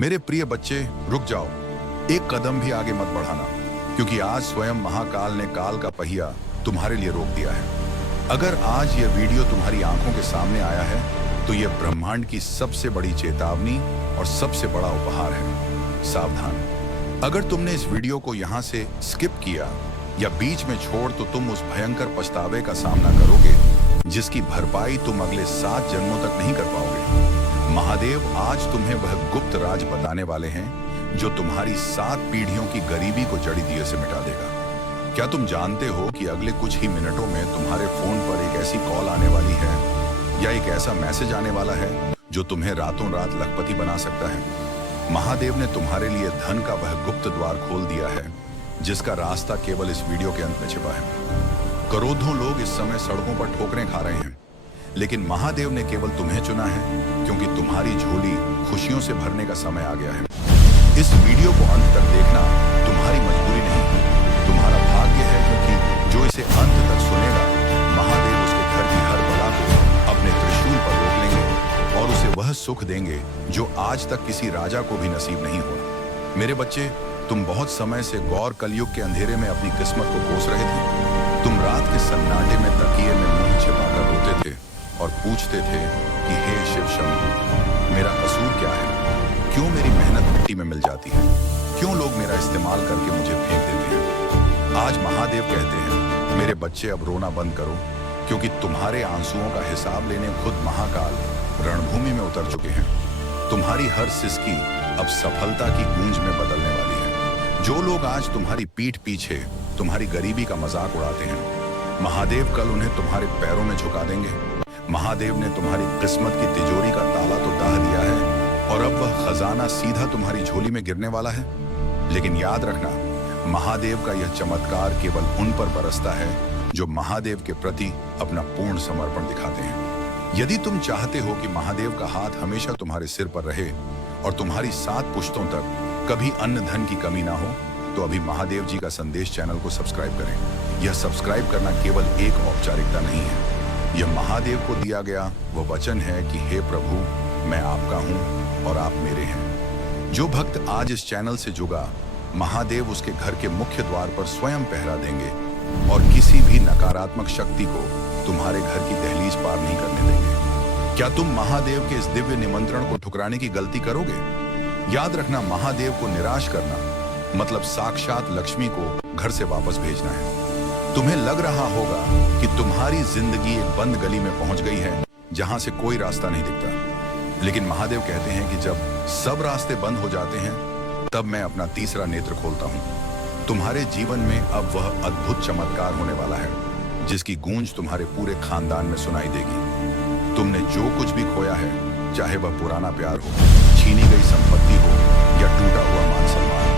मेरे प्रिय बच्चे, रुक जाओ, एक कदम भी आगे मत बढ़ाना, क्योंकि आज स्वयं महाकाल ने काल का पहिया तुम्हारे लिए रोक दिया है। अगर आज यह वीडियो तुम्हारी आंखों के सामने आया है तो यह ब्रह्मांड की सबसे बड़ी चेतावनी और सबसे बड़ा उपहार है। सावधान, अगर तुमने इस वीडियो को यहाँ से स्किप किया या बीच में छोड़ तो तुम उस भयंकर पछतावे का सामना करोगे जिसकी भरपाई तुम अगले 7 जन्मों तक नहीं कर पाओगे। महादेव आज तुम्हें वह गुप्त राज बताने वाले हैं जो तुम्हारी 7 पीढ़ियों की गरीबी को जड़ी दिए से मिटा देगा। क्या तुम जानते हो कि अगले कुछ ही मिनटों में तुम्हारे फोन पर एक ऐसी कॉल आने वाली है या एक ऐसा मैसेज आने वाला है जो तुम्हें रातों रात लखपति बना सकता है। महादेव ने तुम्हारे लिए धन का वह गुप्त द्वार खोल दिया है जिसका रास्ता केवल इस वीडियो के अंत में छिपा है। करोड़ों लोग इस समय सड़कों पर ठोकरें खा रहे हैं, लेकिन महादेव ने केवल तुम्हें चुना है क्योंकि तुम्हारी झोली खुशियों से भरने का समय आ गया है। इस वीडियो को अंत तक देखना तुम्हारी मजबूरी नहीं, तुम्हारा भाग्य है, क्योंकि जो इसे अंत तक सुनेगा महादेव उसके घर की हर बला को अपने त्रिशूल पर रोक लेंगे और उसे वह सुख देंगे जो आज तक किसी राजा को भी नसीब नहीं हुआ। मेरे बच्चे, तुम बहुत समय से गौर कलयुग के अंधेरे में अपनी किस्मत को कोस रहे थे। तुम रात के सन्नाटे में तकिए में मुंह छिपाकर रोते थे और पूछते थे कि हे शिव शंभू, मेरा कसूर क्या है? क्यों मेरी मेहनत मिट्टी में मिल जाती है? क्यों लोग मेरा इस्तेमाल करके मुझे फेंक देते हैं? आज महादेव कहते हैं, मेरे बच्चे अब रोना बंद करो, क्योंकि तुम्हारे आंसुओं का हिसाब लेने खुद महाकाल रणभूमि में उतर चुके हैं। तुम्हारी हर सिसकी अब सफलता की गूंज में बदलने वाली है। जो लोग आज तुम्हारी पीठ पीछे तुम्हारी गरीबी का मजाक उड़ाते हैं, महादेव कल उन्हें तुम्हारे पैरों में झुका देंगे। महादेव ने तुम्हारी किस्मत की तिजोरी का ताला तो दाह दिया है और अब वह खजाना सीधा तुम्हारी झोली में गिरने वाला है। लेकिन याद रखना, महादेव का यह चमत्कार केवल उन पर बरसता है जो महादेव के प्रति अपना पूर्ण समर्पण दिखाते हैं। यदि तुम चाहते हो कि महादेव का हाथ हमेशा तुम्हारे सिर पर रहे और तुम्हारी 7 पुश्तों तक कभी अन्न धन की कमी ना हो, तो अभी महादेव जी का संदेश चैनल को सब्सक्राइब करें। यह सब्सक्राइब करना केवल एक औपचारिकता नहीं है, यह महादेव को दिया गया वह वचन है कि हे प्रभु, मैं आपका हूं और आप मेरे हैं। जो भक्त आज इस चैनल से जुड़ा, महादेव उसके घर के मुख्य द्वार पर स्वयं पहरा देंगे और किसी भी नकारात्मक शक्ति को तुम्हारे घर की दहलीज पार नहीं करने देंगे। क्या तुम महादेव के इस दिव्य निमंत्रण को ठुकराने की गलती करोगे? याद रखना, महादेव को निराश करना मतलब साक्षात लक्ष्मी को घर से वापस भेजना है। तुम्हें लग रहा होगा कि तुम्हारी जिंदगी एक बंद गली में पहुंच गई है जहां से कोई रास्ता नहीं दिखता, लेकिन महादेव कहते हैं कि जब सब रास्ते बंद हो जाते हैं तब मैं अपना तीसरा नेत्र खोलता हूं। तुम्हारे जीवन में अब वह अद्भुत चमत्कार होने वाला है जिसकी गूंज तुम्हारे पूरे खानदान में सुनाई देगी। तुमने जो कुछ भी खोया है, चाहे वह पुराना प्यार हो, छीनी गई संपत्ति हो या टूटा हुआ मान सम्मान,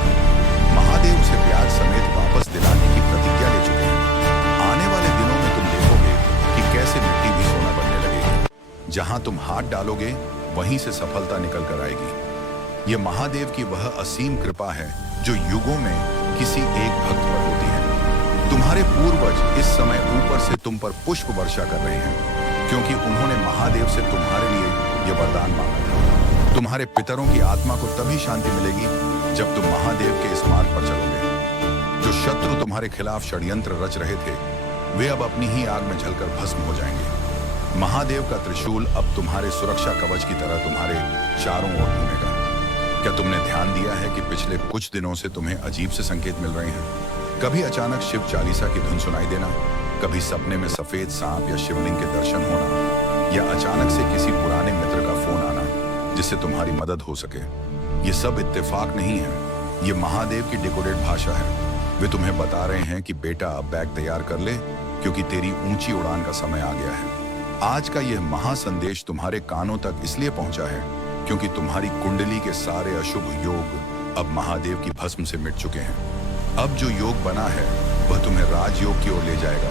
महादेव उसे ब्याज समेत वापस दिलाने की प्रतिज्ञा ले चुके हैं। आने वाले दिनों में तुम देखोगे कि कैसे मिट्टी भी सोना बनने लगेगी। जहां तुम हाथ डालोगे वहीं से सफलता निकल कर आएगी। यह महादेव की वह असीम कृपा है जो युगों में किसी एक भक्त पर होती है। तुम्हारे पूर्वज इस समय ऊपर से तुम पर पुष्प वर्षा कर रहे हैं क्योंकि उन्होंने महादेव से तुम्हारे लिए यह वरदान मांगा था। तुम्हारे पितरों की आत्मा को तभी शांति मिलेगी जब तुम महादेव के इस मार्ग पर चलोगे। जो शत्रु तुम्हारे खिलाफ षड्यंत्र रच रहे थे, वे अब अपनी ही आग में जलकर भस्म हो जाएंगे। महादेव का त्रिशूल अब तुम्हारे सुरक्षा कवच की तरह तुम्हारे चारों ओर घूमेगा। क्या तुमने ध्यान दिया है कि पिछले कुछ दिनों से तुम्हें अजीब से संकेत मिल रहे हैं? कभी अचानक शिव चालीसा की धुन सुनाई देना, कभी सपने में सफेद सांप या शिवलिंग के दर्शन होना, या अचानक से किसी पुराने मित्र का फोन आना जिससे तुम्हारी मदद हो सके। ये सब इत्तेफाक नहीं है, ये महादेव की डिकोडेड भाषा है। वे तुम्हें बता रहे हैं कि बेटा, अब बैग तैयार कर ले, क्योंकि तेरी ऊंची उड़ान का समय आ गया है। आज का यह महासंदेश तुम्हारे कानों तक इसलिए पहुंचा है क्योंकि तुम्हारी कुंडली के सारे अशुभ योग अब महादेव की भस्म से मिट चुके हैं। अब जो योग बना है वह तुम्हें राजयोग की ओर ले जाएगा।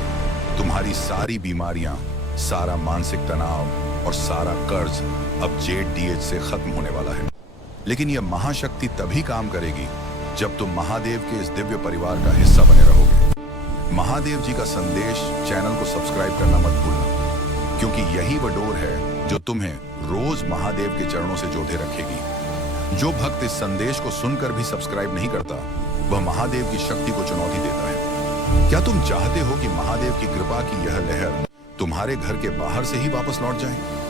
तुम्हारी सारी बीमारियां, सारा मानसिक तनाव और सारा कर्ज अब JDH से खत्म होने वाला है। लेकिन यह महाशक्ति तभी काम करेगी जब तुम महादेव के इस दिव्य परिवार का हिस्सा बने रहोगे। महादेव जी का संदेश चैनल को सब्सक्राइब करना मत भूलना, क्योंकि यही वह डोर है जो तुम्हें रोज महादेव के चरणों से जोड़े रखेगी। जो भक्त इस संदेश को सुनकर भी सब्सक्राइब नहीं करता, वह महादेव की शक्ति को चुनौती देता है। क्या तुम चाहते हो कि महादेव की कृपा की यह लहर तुम्हारे घर के बाहर से ही वापस लौट जाए?